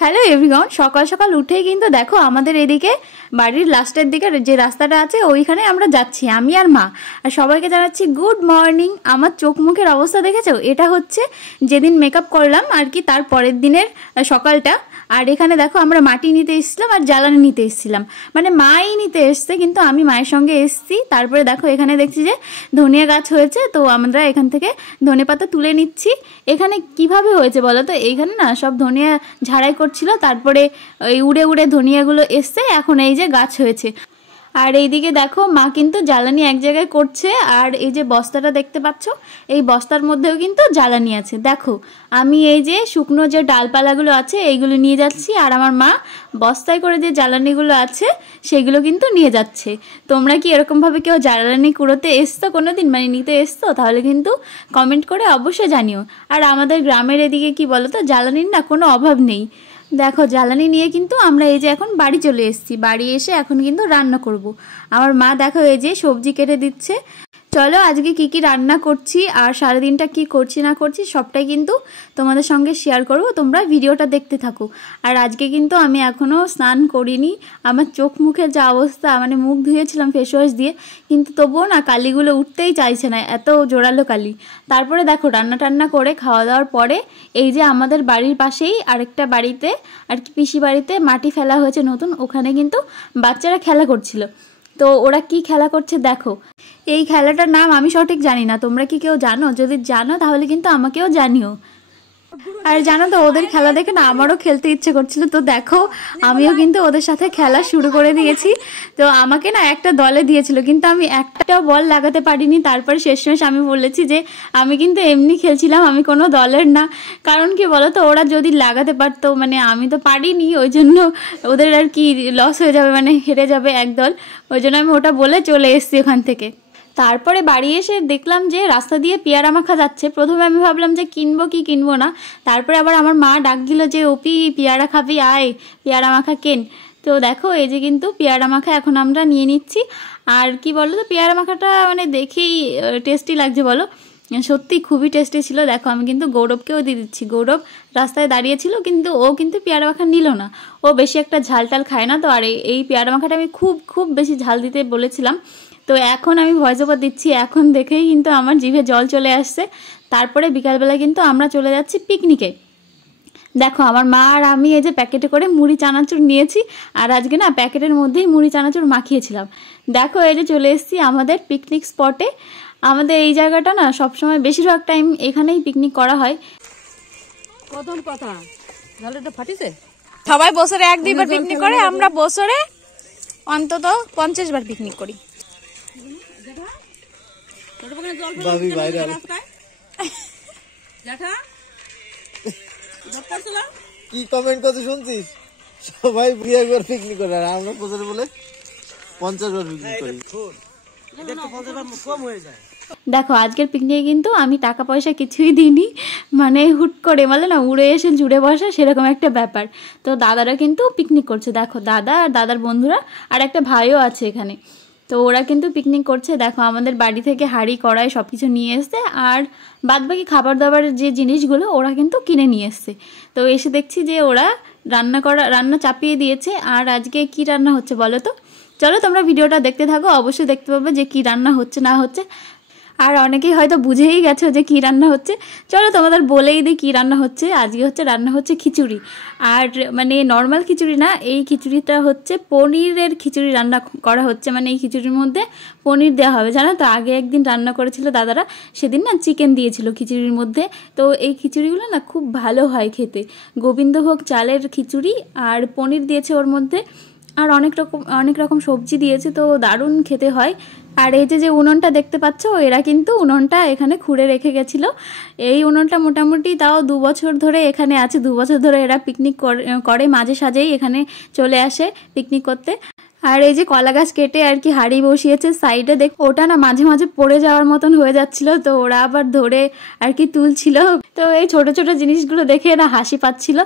Hello everyone, সকাল সকাল উঠেই কিন্তু দেখো আমাদের এদিকে বাড়ির লাস্টের দিকে যে রাস্তাটা আছে ওইখানে আমরা যাচ্ছি, আমি আর মা। আর সবাইকে জানাচ্ছি গুড মর্নিং। আমার চোখ মুখের অবস্থা দেখেছো? এটা হচ্ছে যেদিন মেকআপ করলাম আর কি, তার পরের দিনের সকালটা। আর এখানে দেখো আমরা মাটি নিতে এসেছিলাম আর জ্বালানি নিতে এসেছিলাম, মানে মাই নিতে এসছে কিন্তু আমি মায়ের সঙ্গে এসেছি। তারপরে দেখো এখানে দেখছি যে ধনিয়া গাছ হয়েছে, তো আমরা এখান থেকে ধনে পাতা তুলে নিচ্ছি। এখানে কিভাবে হয়েছে বলো তো? এইখানে না সব ধনিয়া ঝাড়াই করছিল, তারপরে ওই উড়ে উড়ে ধনিয়াগুলো এসছে, এখন এই যে গাছ হয়েছে। আর এইদিকে দেখো মা কিন্তু জ্বালানি এক জায়গায় করছে, আর এই যে বস্তাটা দেখতে পাচ্ছ, এই বস্তার মধ্যেও কিন্তু জ্বালানি আছে। দেখো আমি এই যে শুকনো যে ডালপালাগুলো আছে এইগুলো নিয়ে যাচ্ছি, আর আমার মা বস্তায় করে যে জ্বালানিগুলো আছে সেগুলো কিন্তু নিয়ে যাচ্ছে। তোমরা কি এরকমভাবে কেউ জ্বালানি কুড়োতে এসছো কোনো দিন, মানে নিতে এসছো? তাহলে কিন্তু কমেন্ট করে অবশ্যই জানিও। আর আমাদের গ্রামের এদিকে কি বলো তো, জ্বালানির না কোনো অভাব নেই। দেখো জ্বালানি নিয়ে কিন্তু আমরা এই যে এখন বাড়ি চলে এসেছি, বাড়ি এসে এখন কিন্তু রান্না করব। আমার মা দেখো এই যে সবজি কেটে দিচ্ছে। চলো আজকে কি কি রান্না করছি আর সারাদিনটা কি করছি না করছি সবটাই কিন্তু তোমাদের সঙ্গে শেয়ার করব, তোমরা ভিডিওটা দেখতে থাকো। আর আজকে কিন্তু আমি এখনও স্নান করিনি, আমার চোখ মুখের যা অবস্থা, মানে মুখ ধুয়েছিলাম ফেস ওয়াশ দিয়ে, কিন্তু তবুও না কালিগুলো উঠতেই চাইছে না, এত জোরালো কালি। তারপরে দেখো রান্না টান্না করে খাওয়া দাওয়ার পরে এই যে আমাদের বাড়ির পাশেই আরেকটা বাড়িতে আর কি, পিসি বাড়িতে মাটি ফেলা হয়েছে নতুন, ওখানে কিন্তু বাচ্চারা খেলা করছিল। তো ওরা কি খেলা করছে দেখো। এই খেলাটার নাম আমি সঠিক জানি না, তোমরা কি কেউ জানো? যদি জানো তাহলে কিন্তু আমাকেও জানিও। আর জানো তো ওদের খেলা দেখে না আমারও খেলতে ইচ্ছে করছিল, তো দেখো আমিও কিন্তু ওদের সাথে খেলা শুরু করে দিয়েছি। তো আমাকে না একটা দলে দিয়েছিল, কিন্তু আমি একটাও বল লাগাতে পারিনি। তারপরে শেষমেশ আমি বলেছি যে আমি কিন্তু এমনি খেলছিলাম, আমি কোনো দলের না। কারণ কি বলো তো, ওরা যদি লাগাতে পারতো, মানে আমি তো পারিনি, ওই জন্য ওদের আর কি লস হয়ে যাবে, মানে হেরে যাবে একদল, ওই জন্য আমি ওটা বলে চলে এসেছি ওখান থেকে। তারপরে বাড়ি এসে দেখলাম যে রাস্তা দিয়ে পেয়ারা মাখা যাচ্ছে। প্রথমে আমি ভাবলাম যে কিনবো কি কিনবো না, তারপরে আবার আমার মা ডাক দিল যে ওপি পেয়ারা খাবি, আয় পেয়ারা মাখা কেন। তো দেখো এই যে কিন্তু পেয়ারা মাখা এখন আমরা নিয়ে নিচ্ছি। আর কি বলো তো, পেয়ারা মাখাটা মানে দেখেই টেস্টি লাগছে বলো, সত্যি খুবই টেস্টি ছিল। দেখো আমি কিন্তু গৌরবকেও দিয়ে দিচ্ছি, গৌরব রাস্তায় দাঁড়িয়েছিল কিন্তু ও কিন্তু পেয়ারা মাখা নিল না, ও বেশি একটা ঝাল টাল খায় না। তো আর এই পেয়ারা মাখাটা আমি খুব খুব বেশি ঝাল দিতে বলেছিলাম, তো এখন আমি ভয়েস ওভার দিচ্ছি, এখন দেখেই কিন্তু আমার জিভে জল চলে আসছে। তারপরে বিকালবেলা কিন্তু আমরা চলে যাচ্ছি পিকনিকে। দেখো আমার মা আর আমি এই যে প্যাকেটে করে মুড়ি চানাচুর নিয়েছি, আর আজকে না প্যাকেটের মধ্যেই মুড়ি চানাচুর মাখিয়েছিলাম। দেখো এই যে চলে এসেছি আমাদের পিকনিক স্পটে। আমাদের এই জায়গাটা না সবসময় বেশিরভাগ টাইম এখানেই পিকনিক করা হয়। প্রথম কথা ঝালটা ফাটিছে। সবাই বছরে 1-2 বার পিকনিক করে, আমরা বছরে অন্তত 50 বার পিকনিক করি। কি কমেন্ট করতে শুনছিস? সবাই বিয়ে করে পিকনিক করে, আর আমরা বছরে বলে 50 বার পিকনিক করি। কম হয়ে যায়। দেখো আজকের পিকনিকে কিন্তু আমি টাকা পয়সা কিছুই দিইনি, মানে হুট করে বলে না উড়ে এসে জুড়ে বসা, সেরকম একটা ব্যাপার। তো দাদারা কিন্তু পিকনিক করছে, দেখো দাদা আর দাদার বন্ধুরা আর একটা ভাইও আছে এখানে, তো ওরা কিন্তু পিকনিক করছে। দেখো আমাদের বাড়ি থেকে হাঁড়ি কড়াই সব কিছু নিয়ে এসছে, আর বাদবাকি খাবার দাবারের যে জিনিসগুলো ওরা কিন্তু কিনে নিয়ে এসছে। তো এসে দেখছি যে ওরা রান্না চাপিয়ে দিয়েছে। আর আজকে কি রান্না হচ্ছে বলো তো? চলো তোমরা ভিডিওটা দেখতে থাকো, অবশ্যই দেখতে পাবে যে কি রান্না হচ্ছে না হচ্ছে। আর অনেকেই হয়তো বুঝেই গেছো যে কী রান্না হচ্ছে, চলো তোমাদের বলেই দিই কী রান্না হচ্ছে। আজকে রান্না হচ্ছে খিচুড়ি, আর মানে নর্মাল খিচুড়ি না, এই খিচুড়িটা হচ্ছে পনিরের খিচুড়ি রান্না করা হচ্ছে। মানে এই খিচুড়ির মধ্যে পনির দেওয়া হবে, জানো তো? আগে একদিন রান্না করেছিল দাদারা, সেদিন না চিকেন দিয়েছিল খিচুড়ির মধ্যে। তো এই খিচুড়িগুলো না খুব ভালো হয় খেতে, গোবিন্দভোগ চালের খিচুড়ি, আর পনির দিয়েছে ওর মধ্যে, আর অনেক রকম সবজি দিয়েছে, তো দারুণ খেতে হয়। আর এই যে উনুনটা দেখতে পাচ্ছ, এরা কিন্তু উনুনটা এখানে খুঁড়ে রেখে গেছিলো। এই উনুনটা মোটামুটি তাও 2 বছর ধরে এখানে আছে, 2 বছর ধরে এরা পিকনিক করে মাঝে সাঝেই এখানে চলে আসে পিকনিক করতে। আর এই যে কলা গাছ কেটে আর কি হাঁড়ি বসিয়েছে সাইডে, দেখ ওটা না মাঝে মাঝে পড়ে যাওয়ার মতন হয়ে যাচ্ছিল, তো ওরা আবার ধরে আর কি তুলছিল। তো এই ছোট ছোট জিনিসগুলো দেখে এরা হাসি পাচ্ছিল।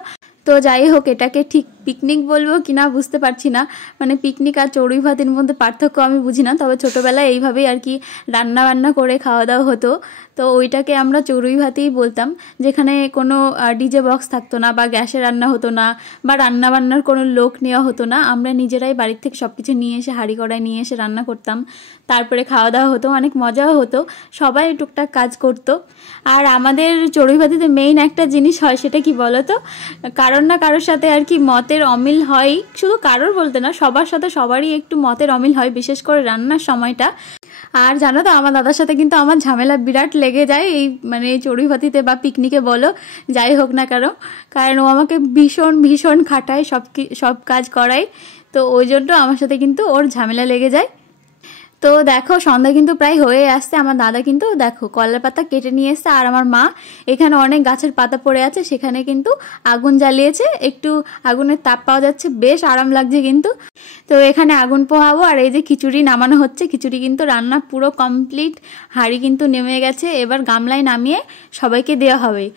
তো যাই হোক, এটাকে ঠিক পিকনিক বলবো কিনা বুঝতে পারছি না, মানে পিকনিক আর চড়ুই ভাতির মধ্যে পার্থক্য আমি বুঝি না। তবে ছোটোবেলায় এইভাবেই আর কি রান্না বান্না করে খাওয়া দাওয়া হতো, তো ওইটাকে আমরা চড়ুই ভাতিই বলতাম, যেখানে কোনো ডিজে বক্স থাকতো না বা গ্যাসে রান্না হতো না বা রান্না বান্নার কোনো লোক নেওয়া হতো না। আমরা নিজেরাই বাড়ির থেকে সব কিছু নিয়ে এসে হাঁড়ি কড়াই নিয়ে এসে রান্না করতাম, তারপরে খাওয়া দাওয়া হতো, অনেক মজাও হতো, সবাই টুকটাক কাজ করতো। আর আমাদের চড়ুই ভাতিতে মেইন একটা জিনিস হয়, সেটা কি বলো তো, কারোর না কারোর সাথে আর কি মতের অমিল হয়, শুধু কারোর বলতে না, সবার সাথে সবারই একটু মতের অমিল হয়, বিশেষ করে রান্নার সময়টা। আর জানো তো আমার দাদার সাথে কিন্তু আমার ঝামেলা বিরাট লেগে যায় এই মানে চড়ুই ভাতিতে বা পিকনিকে বলো, যাই হোক না কেন, কারণ ও আমাকে ভীষণ ভীষণ খাটায়, সব কাজ করায়, তো ওই জন্য আমার সাথে কিন্তু ওর ঝামেলা লেগে যায়। তো দেখো সন্ধ্যা কিন্তু প্রায় হয়ে আসছে, আমার দাদা কিন্তু দেখো কলার পাতা কেটে নিয়ে এসছে, আর আমার মা এখানে অনেক গাছের পাতা পড়ে আছে, সেখানে কিন্তু আগুন জ্বালিয়েছে, একটু আগুনের তাপ পাওয়া যাচ্ছে, বেশ আরাম লাগছে কিন্তু। তো এখানে আগুন পোহাবো, আর এই যে খিচুড়ি নামানো হচ্ছে, খিচুড়ি কিন্তু রান্না পুরো কমপ্লিট, হাঁড়ি কিন্তু নেমে গেছে, এবার গামলায় নামিয়ে সবাইকে দেওয়া হবে।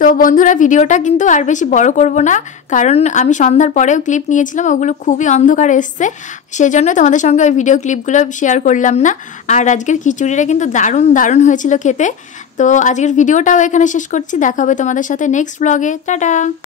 তো বন্ধুরা ভিডিওটা কিন্তু আর বেশি বড় করব না, কারণ আমি সন্ধ্যার পরেও ক্লিপ নিয়েছিলাম, ওগুলো খুবই অন্ধকার এসছে, সেজন্য তোমাদের সঙ্গে ওই ভিডিও ক্লিপগুলো শেয়ার করলাম না। আর আজকের খিচুড়িটা কিন্তু দারুণ দারুণ হয়েছিল খেতে। তো আজকের ভিডিওটাও এখানে শেষ করছি, দেখা হবে তোমাদের সাথে নেক্সট ব্লগে, টাটা।